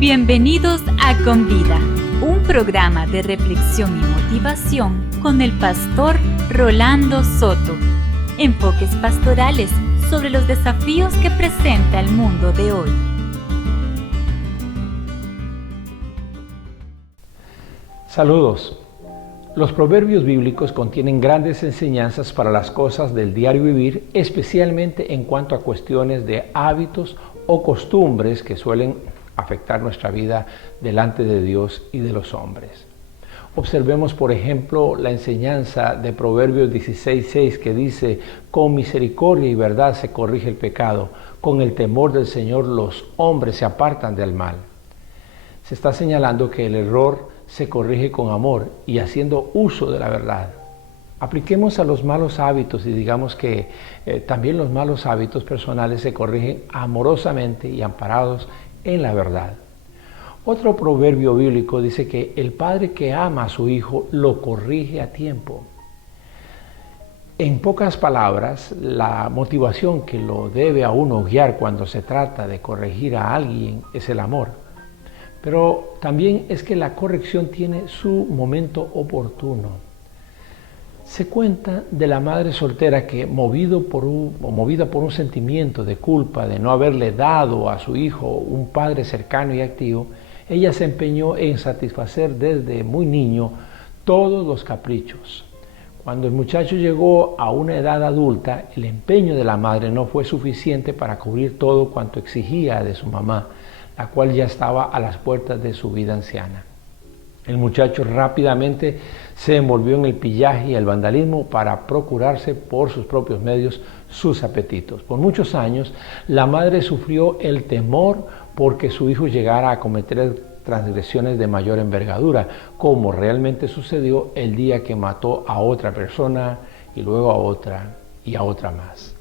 Bienvenidos a Con Vida, un programa de reflexión y motivación con el pastor Rolando Soto. Enfoques pastorales sobre los desafíos que presenta el mundo de hoy. Saludos. Los proverbios bíblicos contienen grandes enseñanzas para las cosas del diario vivir, especialmente en cuanto a cuestiones de hábitos o costumbres que suelen afectar nuestra vida delante de Dios y de los hombres. Observemos, por ejemplo, la enseñanza de Proverbios 16:6 que dice: con misericordia y verdad se corrige el pecado, con el temor del Señor los hombres se apartan del mal. Se está señalando que el error se corrige con amor y haciendo uso de la verdad. Apliquemos a los malos hábitos y digamos que también los malos hábitos personales se corrigen amorosamente y amparados en la verdad. Otro proverbio bíblico dice que el padre que ama a su hijo lo corrige a tiempo. En pocas palabras, la motivación que lo debe a uno guiar cuando se trata de corregir a alguien es el amor. Pero también es que la corrección tiene su momento oportuno. Se cuenta de la madre soltera que, movida por un sentimiento de culpa de no haberle dado a su hijo un padre cercano y activo, ella se empeñó en satisfacer desde muy niño todos los caprichos. Cuando el muchacho llegó a una edad adulta, el empeño de la madre no fue suficiente para cubrir todo cuanto exigía de su mamá, la cual ya estaba a las puertas de su vida anciana. El muchacho rápidamente se envolvió en el pillaje y el vandalismo para procurarse por sus propios medios sus apetitos. Por muchos años, la madre sufrió el temor porque su hijo llegara a cometer transgresiones de mayor envergadura, como realmente sucedió el día que mató a otra persona y luego a otra y a otra más.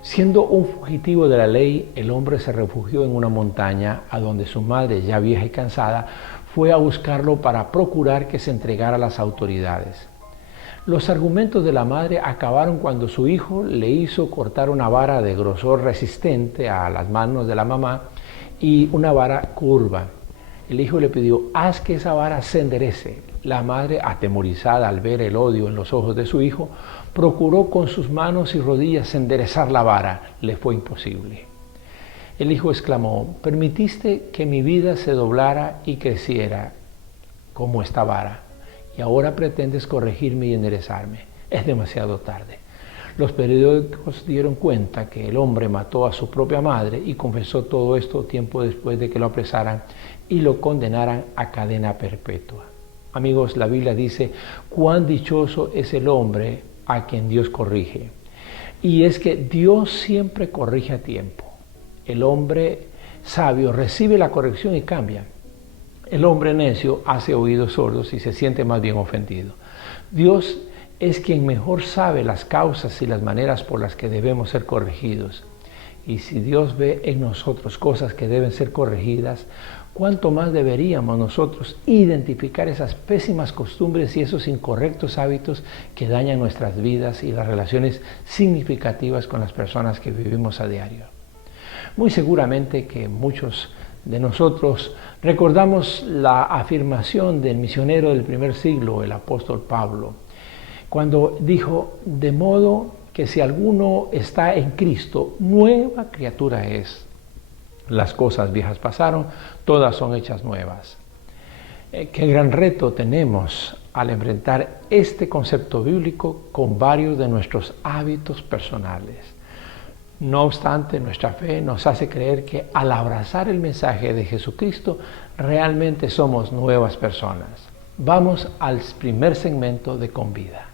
Siendo un fugitivo de la ley, el hombre se refugió en una montaña a donde su madre, ya vieja y cansada, fue a buscarlo para procurar que se entregara a las autoridades. Los argumentos de la madre acabaron cuando su hijo le hizo cortar una vara de grosor resistente a las manos de la mamá y una vara curva. El hijo le pidió: haz que esa vara se enderece. La madre, atemorizada al ver el odio en los ojos de su hijo, procuró con sus manos y rodillas enderezar la vara. Le fue imposible. El hijo exclamó: permitiste que mi vida se doblara y creciera como esta vara, y ahora pretendes corregirme y enderezarme. Es demasiado tarde. Los periódicos dieron cuenta que el hombre mató a su propia madre y confesó todo esto tiempo después de que lo apresaran y lo condenaran a cadena perpetua. Amigos, la Biblia dice: cuán dichoso es el hombre a quien Dios corrige. Y es que Dios siempre corrige a tiempo. El hombre sabio recibe la corrección y cambia. El hombre necio hace oídos sordos y se siente más bien ofendido. Dios es quien mejor sabe las causas y las maneras por las que debemos ser corregidos. Y si Dios ve en nosotros cosas que deben ser corregidas, ¿cuánto más deberíamos nosotros identificar esas pésimas costumbres y esos incorrectos hábitos que dañan nuestras vidas y las relaciones significativas con las personas que vivimos a diario? Muy seguramente que muchos de nosotros recordamos la afirmación del misionero del primer siglo, el apóstol Pablo, cuando dijo: de modo que si alguno está en Cristo, nueva criatura es. Las cosas viejas pasaron, todas son hechas nuevas. Qué gran reto tenemos al enfrentar este concepto bíblico con varios de nuestros hábitos personales. No obstante, nuestra fe nos hace creer que al abrazar el mensaje de Jesucristo, realmente somos nuevas personas. Vamos al primer segmento de Con Vida.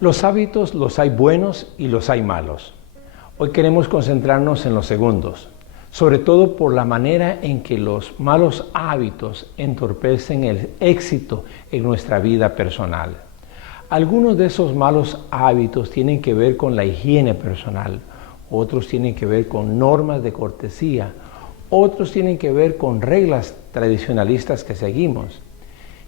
Los hábitos los hay buenos y los hay malos. Hoy queremos concentrarnos en los segundos, sobre todo por la manera en que los malos hábitos entorpecen el éxito en nuestra vida personal. Algunos de esos malos hábitos tienen que ver con la higiene personal, otros tienen que ver con normas de cortesía, otros tienen que ver con reglas tradicionalistas que seguimos.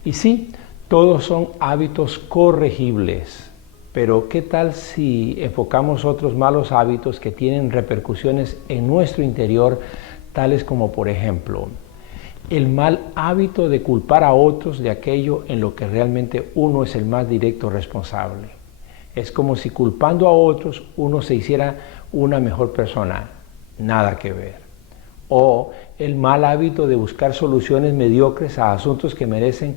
Y sí, todos son hábitos corregibles, pero ¿qué tal si enfocamos otros malos hábitos que tienen repercusiones en nuestro interior, tales como, por ejemplo, el mal hábito de culpar a otros de aquello en lo que realmente uno es el más directo responsable? Es como si culpando a otros uno se hiciera una mejor persona. Nada que ver. O el mal hábito de buscar soluciones mediocres a asuntos que merecen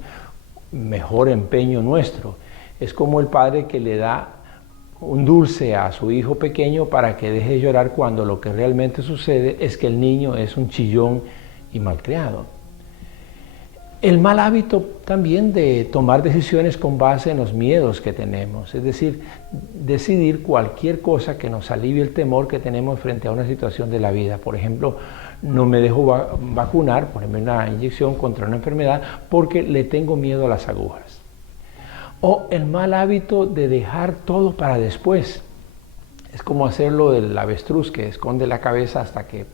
mejor empeño nuestro. Es como el padre que le da un dulce a su hijo pequeño para que deje de llorar cuando lo que realmente sucede es que el niño es un chillón y malcriado. El mal hábito también de tomar decisiones con base en los miedos que tenemos, es decir, decidir cualquier cosa que nos alivie el temor que tenemos frente a una situación de la vida. Por ejemplo, no me dejo vacunar, ponerme una inyección contra una enfermedad porque le tengo miedo a las agujas. O el mal hábito de dejar todo para después. Es como hacerlo del avestruz que esconde la cabeza hasta que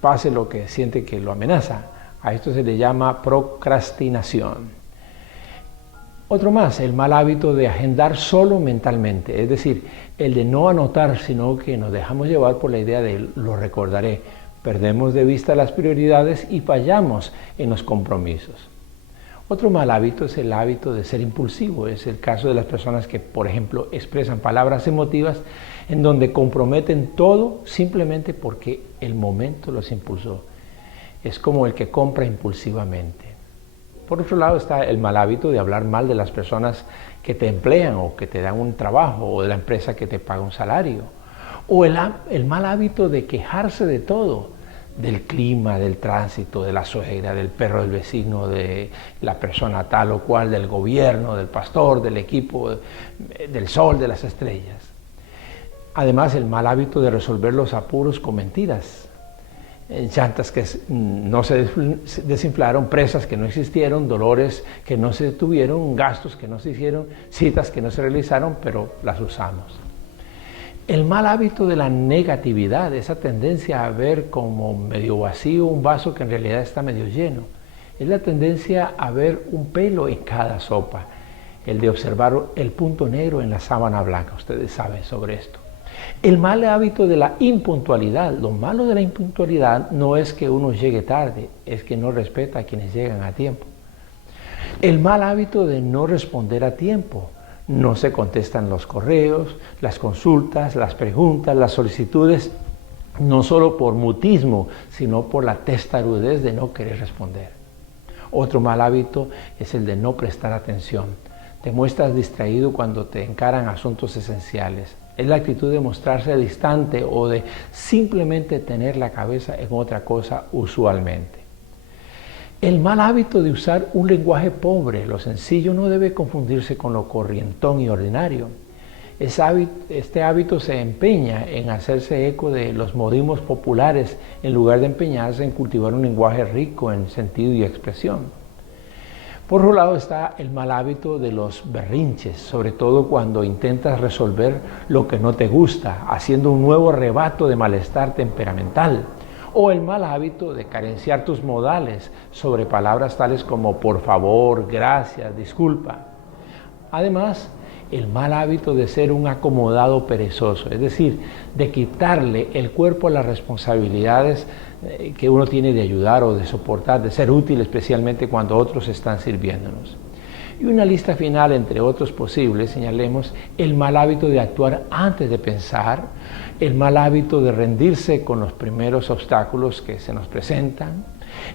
pase lo que siente que lo amenaza. A esto se le llama procrastinación. Otro más, el mal hábito de agendar solo mentalmente, es decir, el de no anotar, sino que nos dejamos llevar por la idea de lo recordaré. Perdemos de vista las prioridades y fallamos en los compromisos. Otro mal hábito es el hábito de ser impulsivo. Es el caso de las personas que, por ejemplo, expresan palabras emotivas en donde comprometen todo simplemente porque el momento los impulsó. Es como el que compra impulsivamente. Por otro lado está el mal hábito de hablar mal de las personas que te emplean o que te dan un trabajo o de la empresa que te paga un salario. O el mal hábito de quejarse de todo, del clima, del tránsito, de la suegra, del perro del vecino, de la persona tal o cual, del gobierno, del pastor, del equipo, del sol, de las estrellas. Además, el mal hábito de resolver los apuros con mentiras. Llantas que no se desinflaron, presas que no existieron, dolores que no se tuvieron, gastos que no se hicieron, citas que no se realizaron, pero las usamos. El mal hábito de la negatividad, esa tendencia a ver como medio vacío un vaso que en realidad está medio lleno. Es la tendencia a ver un pelo en cada sopa, el de observar el punto negro en la sábana blanca. Ustedes saben sobre esto. El mal hábito de la impuntualidad. Lo malo de la impuntualidad no es que uno llegue tarde, es que no respeta a quienes llegan a tiempo. El mal hábito de no responder a tiempo. No se contestan los correos, las consultas, las preguntas, las solicitudes, no solo por mutismo, sino por la testarudez de no querer responder. Otro mal hábito es el de no prestar atención. Te muestras distraído cuando te encaran asuntos esenciales. Es la actitud de mostrarse distante o de simplemente tener la cabeza en otra cosa usualmente. El mal hábito de usar un lenguaje pobre. Lo sencillo no debe confundirse con lo corrientón y ordinario. Este hábito se empeña en hacerse eco de los modismos populares en lugar de empeñarse en cultivar un lenguaje rico en sentido y expresión. Por otro lado está el mal hábito de los berrinches, sobre todo cuando intentas resolver lo que no te gusta, haciendo un nuevo arrebato de malestar temperamental. O el mal hábito de carenciar tus modales sobre palabras tales como por favor, gracias, disculpa. Además, el mal hábito de ser un acomodado perezoso, es decir, de quitarle el cuerpo a las responsabilidades que uno tiene de ayudar o de soportar, de ser útil, especialmente cuando otros están sirviéndonos. Y una lista final, entre otros posibles, señalemos el mal hábito de actuar antes de pensar, el mal hábito de rendirse con los primeros obstáculos que se nos presentan,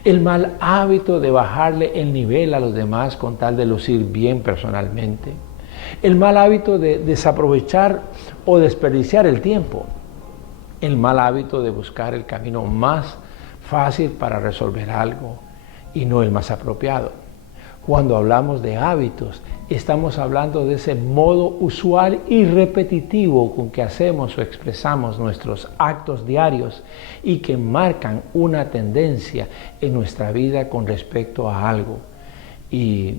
el mal hábito de bajarle el nivel a los demás con tal de lucir bien personalmente, el mal hábito de desaprovechar o desperdiciar el tiempo, el mal hábito de buscar el camino más fácil para resolver algo y no el más apropiado. Cuando hablamos de hábitos, estamos hablando de ese modo usual y repetitivo con que hacemos o expresamos nuestros actos diarios y que marcan una tendencia en nuestra vida con respecto a algo. Y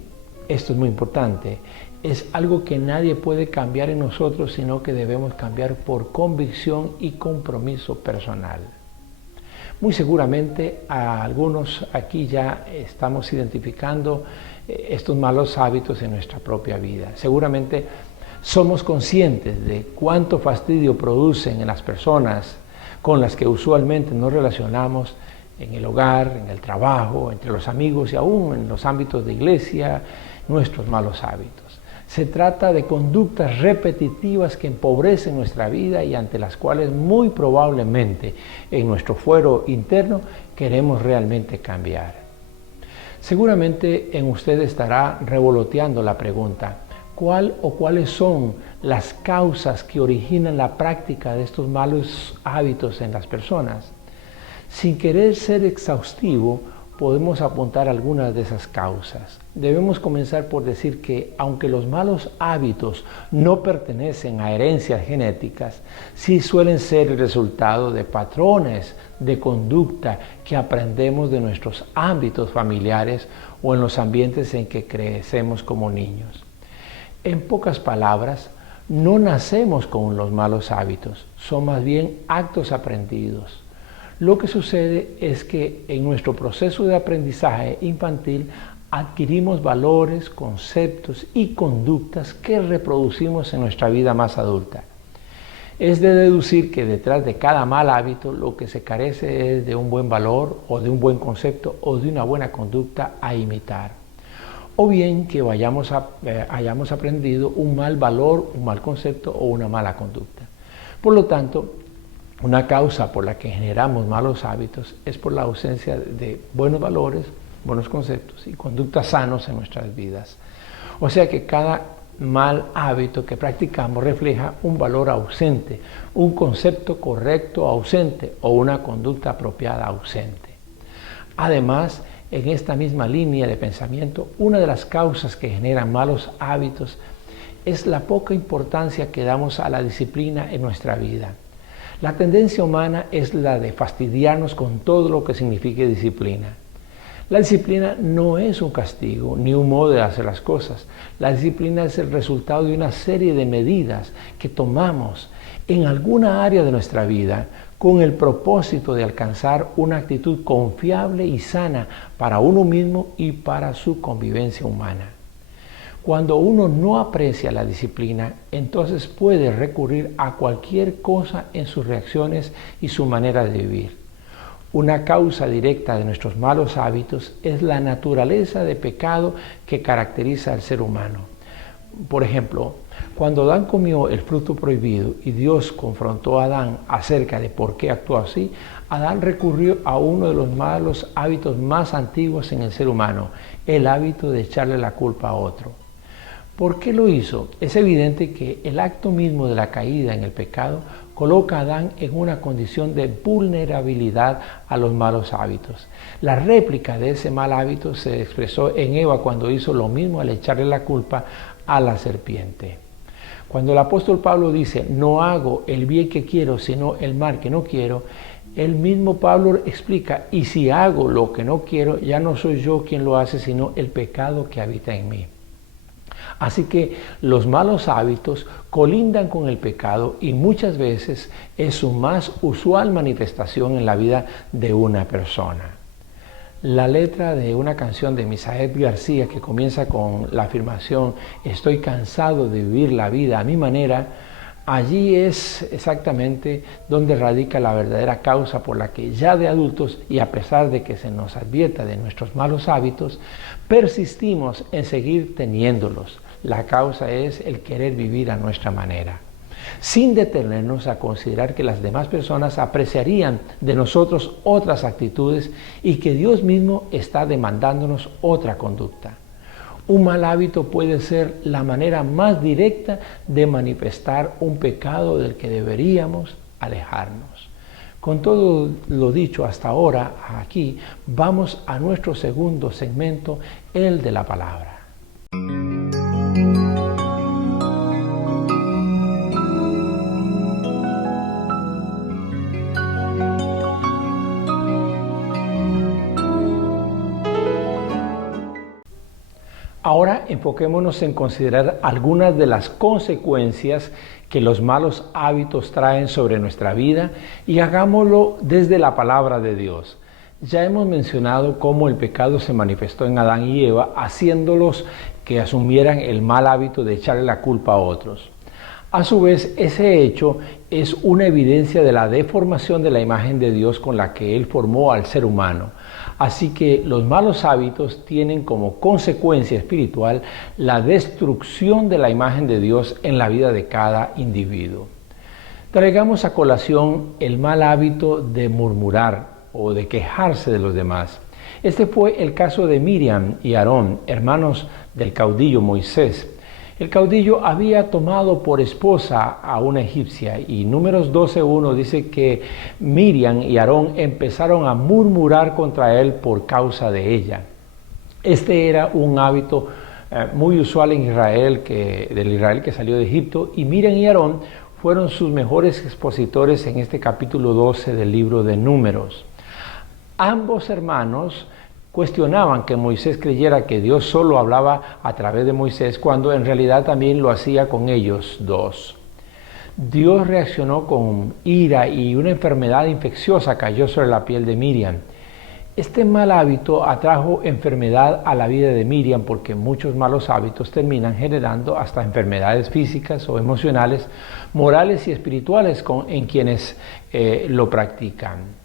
esto es muy importante. Es algo que nadie puede cambiar en nosotros, sino que debemos cambiar por convicción y compromiso personal. Muy seguramente a algunos aquí ya estamos identificando estos malos hábitos en nuestra propia vida. Seguramente somos conscientes de cuánto fastidio producen en las personas con las que usualmente nos relacionamos en el hogar, en el trabajo, entre los amigos y aún en los ámbitos de iglesia, nuestros malos hábitos. Se trata de conductas repetitivas que empobrecen nuestra vida y ante las cuales muy probablemente en nuestro fuero interno queremos realmente cambiar. Seguramente en usted estará revoloteando la pregunta: ¿cuál o cuáles son las causas que originan la práctica de estos malos hábitos en las personas? Sin querer ser exhaustivo, podemos apuntar algunas de esas causas. Debemos comenzar por decir que, aunque los malos hábitos no pertenecen a herencias genéticas, sí suelen ser el resultado de patrones de conducta que aprendemos de nuestros ámbitos familiares o en los ambientes en que crecemos como niños. En pocas palabras, no nacemos con los malos hábitos, son más bien actos aprendidos. Lo que sucede es que en nuestro proceso de aprendizaje infantil adquirimos valores, conceptos y conductas que reproducimos en nuestra vida más adulta. Es de deducir que detrás de cada mal hábito lo que se carece es de un buen valor o de un buen concepto o de una buena conducta a imitar. O bien que hayamos aprendido un mal valor, un mal concepto o una mala conducta. Por lo tanto, una causa por la que generamos malos hábitos es por la ausencia de buenos valores, buenos conceptos y conductas sanos en nuestras vidas. O sea que cada mal hábito que practicamos refleja un valor ausente, un concepto correcto ausente o una conducta apropiada ausente. Además, en esta misma línea de pensamiento, una de las causas que generan malos hábitos es la poca importancia que damos a la disciplina en nuestra vida. La tendencia humana es la de fastidiarnos con todo lo que signifique disciplina. La disciplina no es un castigo ni un modo de hacer las cosas. La disciplina es el resultado de una serie de medidas que tomamos en alguna área de nuestra vida con el propósito de alcanzar una actitud confiable y sana para uno mismo y para su convivencia humana. Cuando uno no aprecia la disciplina, entonces puede recurrir a cualquier cosa en sus reacciones y su manera de vivir. Una causa directa de nuestros malos hábitos es la naturaleza de pecado que caracteriza al ser humano. Por ejemplo, cuando Adán comió el fruto prohibido y Dios confrontó a Adán acerca de por qué actuó así, Adán recurrió a uno de los malos hábitos más antiguos en el ser humano, el hábito de echarle la culpa a otro. ¿Por qué lo hizo? Es evidente que el acto mismo de la caída en el pecado coloca a Adán en una condición de vulnerabilidad a los malos hábitos. La réplica de ese mal hábito se expresó en Eva cuando hizo lo mismo al echarle la culpa a la serpiente. Cuando el apóstol Pablo dice, no hago el bien que quiero, sino el mal que no quiero, el mismo Pablo explica, y si hago lo que no quiero, ya no soy yo quien lo hace, sino el pecado que habita en mí. Así que los malos hábitos colindan con el pecado y muchas veces es su más usual manifestación en la vida de una persona. La letra de una canción de Misael García que comienza con la afirmación «Estoy cansado de vivir la vida a mi manera», allí es exactamente donde radica la verdadera causa por la que ya de adultos y a pesar de que se nos advierta de nuestros malos hábitos, persistimos en seguir teniéndolos. La causa es el querer vivir a nuestra manera, sin detenernos a considerar que las demás personas apreciarían de nosotros otras actitudes y que Dios mismo está demandándonos otra conducta. Un mal hábito puede ser la manera más directa de manifestar un pecado del que deberíamos alejarnos. Con todo lo dicho hasta ahora, aquí vamos a nuestro segundo segmento, el de la palabra. Ahora enfoquémonos en considerar algunas de las consecuencias que los malos hábitos traen sobre nuestra vida y hagámoslo desde la palabra de Dios. Ya hemos mencionado cómo el pecado se manifestó en Adán y Eva, haciéndolos que asumieran el mal hábito de echarle la culpa a otros. A su vez, ese hecho es una evidencia de la deformación de la imagen de Dios con la que Él formó al ser humano. Así que los malos hábitos tienen como consecuencia espiritual la destrucción de la imagen de Dios en la vida de cada individuo. Traigamos a colación el mal hábito de murmurar o de quejarse de los demás. Este fue el caso de Miriam y Aarón, hermanos del caudillo Moisés. El caudillo había tomado por esposa a una egipcia y Números 12:1 dice que Miriam y Aarón empezaron a murmurar contra él por causa de ella. Este era un hábito muy usual en Israel, del Israel que salió de Egipto, y Miriam y Aarón fueron sus mejores expositores en este capítulo 12 del libro de Números. Ambos hermanos cuestionaban que Moisés creyera que Dios solo hablaba a través de Moisés, cuando en realidad también lo hacía con ellos dos. Dios reaccionó con ira y una enfermedad infecciosa cayó sobre la piel de Miriam. Este mal hábito atrajo enfermedad a la vida de Miriam porque muchos malos hábitos terminan generando hasta enfermedades físicas o emocionales, morales y espirituales en quienes lo practican.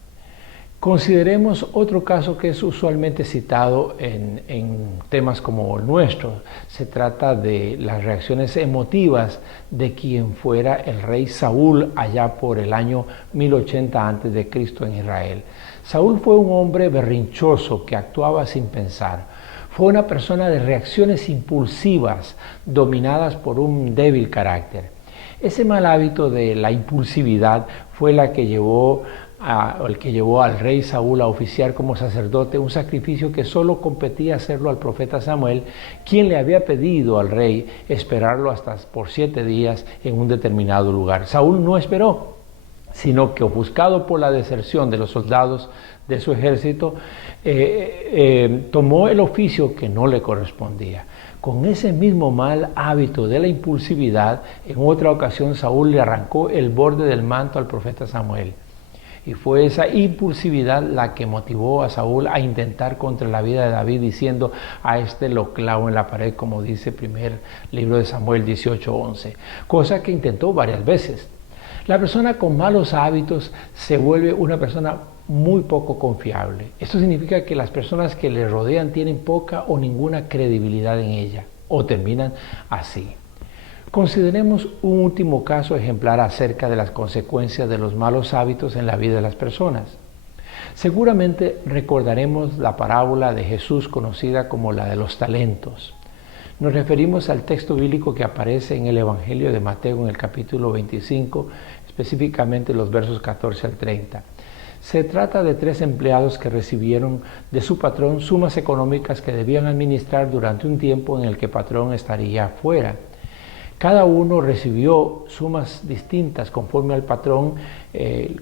Consideremos otro caso que es usualmente citado en temas como el nuestro. Se trata de las reacciones emotivas de quien fuera el rey Saúl allá por el año 1080 a.C. en Israel. Saúl fue un hombre berrinchoso que actuaba sin pensar. Fue una persona de reacciones impulsivas, dominadas por un débil carácter. Ese mal hábito de la impulsividad fue el que llevó al rey Saúl a oficiar como sacerdote un sacrificio que solo competía hacerlo al profeta Samuel, quien le había pedido al rey esperarlo hasta por 7 días en un determinado lugar. Saúl no esperó, sino que ofuscado por la deserción de los soldados de su ejército, tomó el oficio que no le correspondía. Con ese mismo mal hábito de la impulsividad, en otra ocasión Saúl le arrancó el borde del manto al profeta Samuel. Y fue esa impulsividad la que motivó a Saúl a intentar contra la vida de David, diciendo: a este lo clavo en la pared, como dice primer libro de Samuel 18:11, cosa que intentó varias veces. La persona con malos hábitos se vuelve una persona muy poco confiable. Esto significa que las personas que le rodean tienen poca o ninguna credibilidad en ella, o terminan así. Consideremos un último caso ejemplar acerca de las consecuencias de los malos hábitos en la vida de las personas. Seguramente recordaremos la parábola de Jesús conocida como la de los talentos. Nos referimos al texto bíblico que aparece en el Evangelio de Mateo en el capítulo 25, específicamente los versos 14 al 30. Se trata de 3 empleados que recibieron de su patrón sumas económicas que debían administrar durante un tiempo en el que el patrón estaría fuera. Cada uno recibió sumas distintas conforme al patrón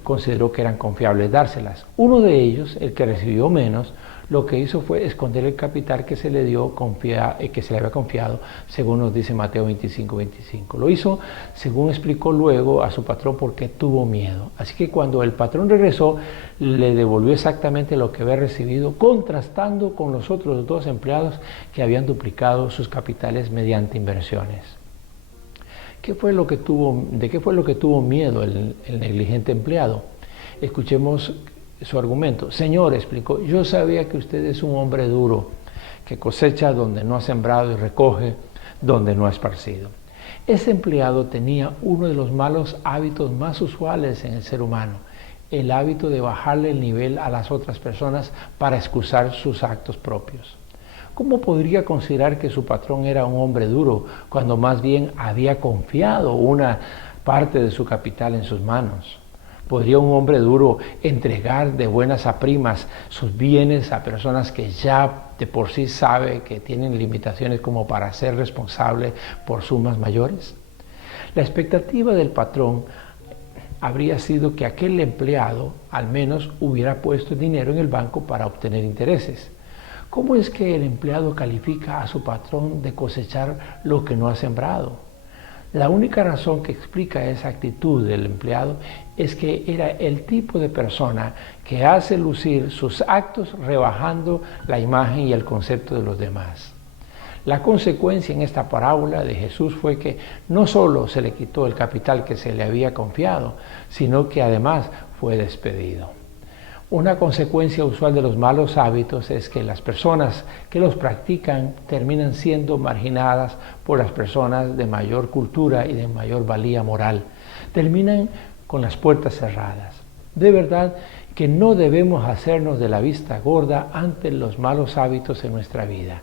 consideró que eran confiables dárselas. Uno de ellos, el que recibió menos, lo que hizo fue esconder el capital que se le dio, que se le había confiado, según nos dice Mateo 25:25. Lo hizo, según explicó luego, a su patrón porque tuvo miedo. Así que cuando el patrón regresó, le devolvió exactamente lo que había recibido, contrastando con los otros 2 empleados que habían duplicado sus capitales mediante inversiones. ¿De qué fue lo que tuvo miedo el negligente empleado? Escuchemos su argumento. Señor, explicó, yo sabía que usted es un hombre duro, que cosecha donde no ha sembrado y recoge donde no ha esparcido. Ese empleado tenía uno de los malos hábitos más usuales en el ser humano, el hábito de bajarle el nivel a las otras personas para excusar sus actos propios. ¿Cómo podría considerar que su patrón era un hombre duro cuando más bien había confiado una parte de su capital en sus manos? ¿Podría un hombre duro entregar de buenas a primas sus bienes a personas que ya de por sí sabe que tienen limitaciones como para ser responsable por sumas mayores? La expectativa del patrón habría sido que aquel empleado al menos hubiera puesto dinero en el banco para obtener intereses. ¿Cómo es que el empleado califica a su patrón de cosechar lo que no ha sembrado? La única razón que explica esa actitud del empleado es que era el tipo de persona que hace lucir sus actos rebajando la imagen y el concepto de los demás. La consecuencia en esta parábola de Jesús fue que no solo se le quitó el capital que se le había confiado, sino que además fue despedido. Una consecuencia usual de los malos hábitos es que las personas que los practican terminan siendo marginadas por las personas de mayor cultura y de mayor valía moral. Terminan con las puertas cerradas. De verdad que no debemos hacernos de la vista gorda ante los malos hábitos en nuestra vida.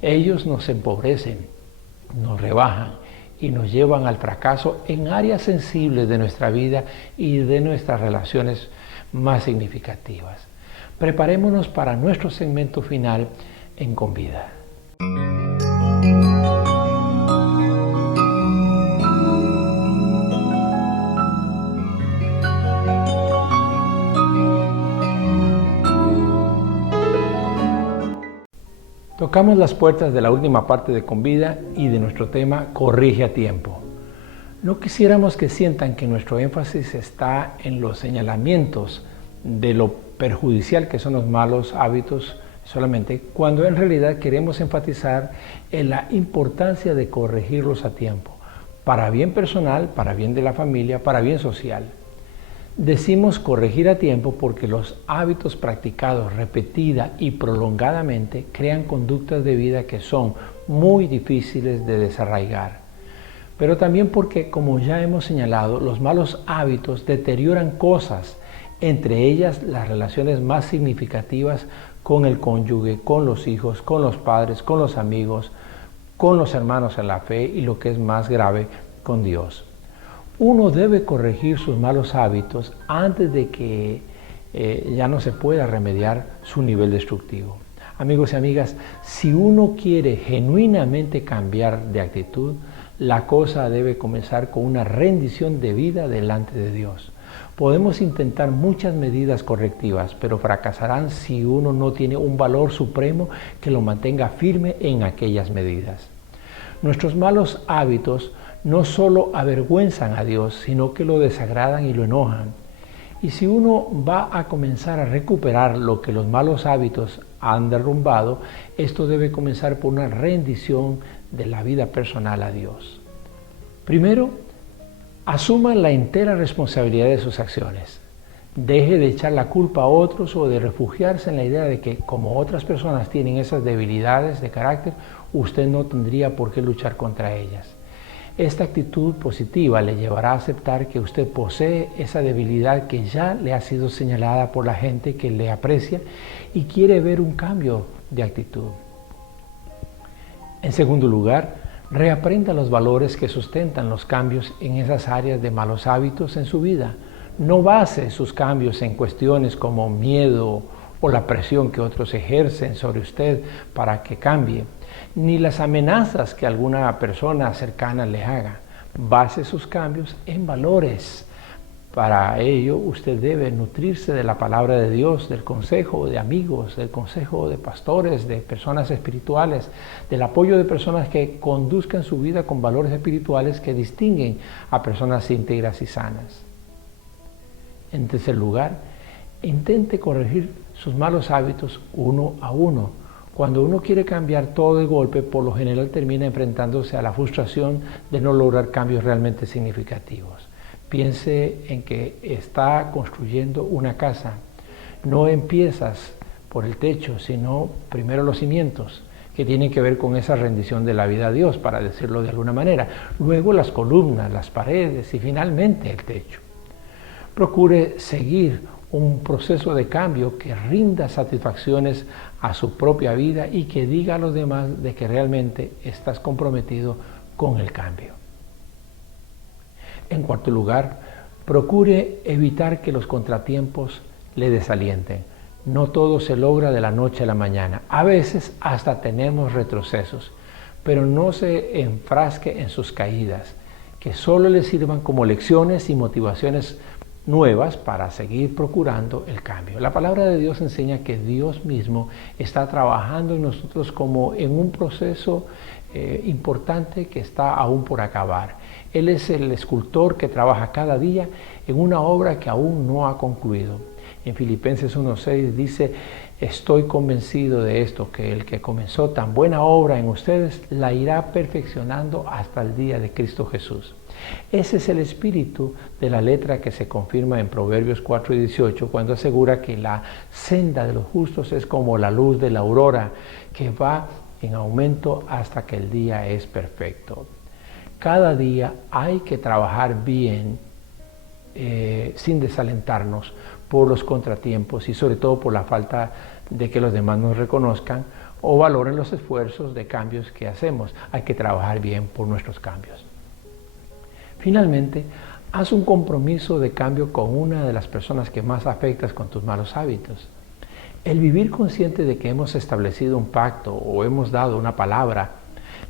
Ellos nos empobrecen, nos rebajan y nos llevan al fracaso en áreas sensibles de nuestra vida y de nuestras relaciones más significativas. Preparémonos para nuestro segmento final en Con Vida. Tocamos las puertas de la última parte de Con Vida y de nuestro tema Corrige a tiempo. No quisiéramos que sientan que nuestro énfasis está en los señalamientos de lo perjudicial que son los malos hábitos solamente, cuando en realidad queremos enfatizar en la importancia de corregirlos a tiempo, para bien personal, para bien de la familia, para bien social. Decimos corregir a tiempo porque los hábitos practicados repetida y prolongadamente crean conductas de vida que son muy difíciles de desarraigar. Pero también porque, como ya hemos señalado, los malos hábitos deterioran cosas, entre ellas las relaciones más significativas con el cónyuge, con los hijos, con los padres, con los amigos, con los hermanos en la fe y, lo que es más grave, con Dios. Uno debe corregir sus malos hábitos antes de que ya no se pueda remediar su nivel destructivo. Amigos y amigas, si uno quiere genuinamente cambiar de actitud, la cosa debe comenzar con una rendición de vida delante de Dios. Podemos intentar muchas medidas correctivas, pero fracasarán si uno no tiene un valor supremo que lo mantenga firme en aquellas medidas. Nuestros malos hábitos no solo avergüenzan a Dios, sino que lo desagradan y lo enojan. Y si uno va a comenzar a recuperar lo que los malos hábitos han derrumbado, esto debe comenzar por una rendición de la vida personal a Dios. Primero, asuma la entera responsabilidad de sus acciones. Deje de echar la culpa a otros o de refugiarse en la idea de que, como otras personas tienen esas debilidades de carácter, usted no tendría por qué luchar contra ellas. Esta actitud positiva le llevará a aceptar que usted posee esa debilidad que ya le ha sido señalada por la gente que le aprecia y quiere ver un cambio de actitud. En segundo lugar, reaprenda los valores que sustentan los cambios en esas áreas de malos hábitos en su vida. No base sus cambios en cuestiones como miedo o la presión que otros ejercen sobre usted para que cambie, ni las amenazas que alguna persona cercana le haga. Base sus cambios en valores. Para ello, usted debe nutrirse de la palabra de Dios, del consejo de amigos, del consejo de pastores, de personas espirituales, del apoyo de personas que conduzcan su vida con valores espirituales que distinguen a personas íntegras y sanas. En tercer lugar, intente corregir sus malos hábitos uno a uno. Cuando uno quiere cambiar todo de golpe, por lo general termina enfrentándose a la frustración de no lograr cambios realmente significativos. Piense en que está construyendo una casa. No empiezas por el techo, sino primero los cimientos, que tienen que ver con esa rendición de la vida a Dios, para decirlo de alguna manera. Luego las columnas, las paredes y finalmente el techo. Procure seguir un proceso de cambio que rinda satisfacciones a su propia vida y que diga a los demás de que realmente estás comprometido con el cambio. En cuarto lugar, procure evitar que los contratiempos le desalienten. No todo se logra de la noche a la mañana. A veces hasta tenemos retrocesos, pero no se enfrasque en sus caídas, que solo le sirvan como lecciones y motivaciones nuevas para seguir procurando el cambio. La palabra de Dios enseña que Dios mismo está trabajando en nosotros como en un proceso importante que está aún por acabar. Él es el escultor que trabaja cada día en una obra que aún no ha concluido. En Filipenses 1:6 dice: estoy convencido de esto, que el que comenzó tan buena obra en ustedes la irá perfeccionando hasta el día de Cristo Jesús. Ese es el espíritu de la letra que se confirma en Proverbios 4:18, cuando asegura que la senda de los justos es como la luz de la aurora, que va en aumento hasta que el día es perfecto. Cada día hay que trabajar bien, sin desalentarnos por los contratiempos y sobre todo por la falta de que los demás nos reconozcan o valoren los esfuerzos de cambios que hacemos. Hay que trabajar bien por nuestros cambios. Finalmente, haz un compromiso de cambio con una de las personas que más afectas con tus malos hábitos. El vivir consciente de que hemos establecido un pacto o hemos dado una palabra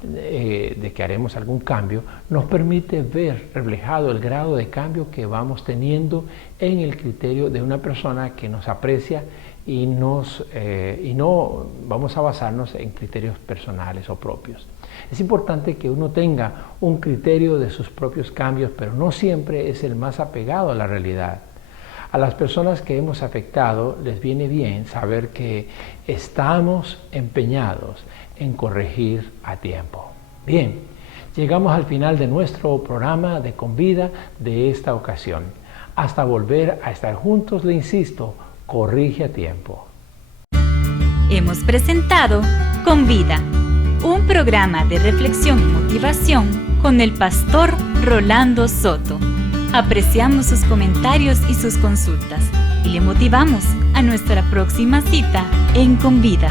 de que haremos algún cambio, nos permite ver reflejado el grado de cambio que vamos teniendo en el criterio de una persona que nos aprecia y no vamos a basarnos en criterios personales o propios. Es importante que uno tenga un criterio de sus propios cambios, pero no siempre es el más apegado a la realidad. A las personas que hemos afectado les viene bien saber que estamos empeñados en corregir a tiempo. Bien, llegamos al final de nuestro programa de Convida de esta ocasión. Hasta volver a estar juntos, le insisto, corrige a tiempo. Hemos presentado Convida, un programa de reflexión y motivación con el pastor Rolando Soto. Apreciamos sus comentarios y sus consultas y le motivamos a nuestra próxima cita en Convida.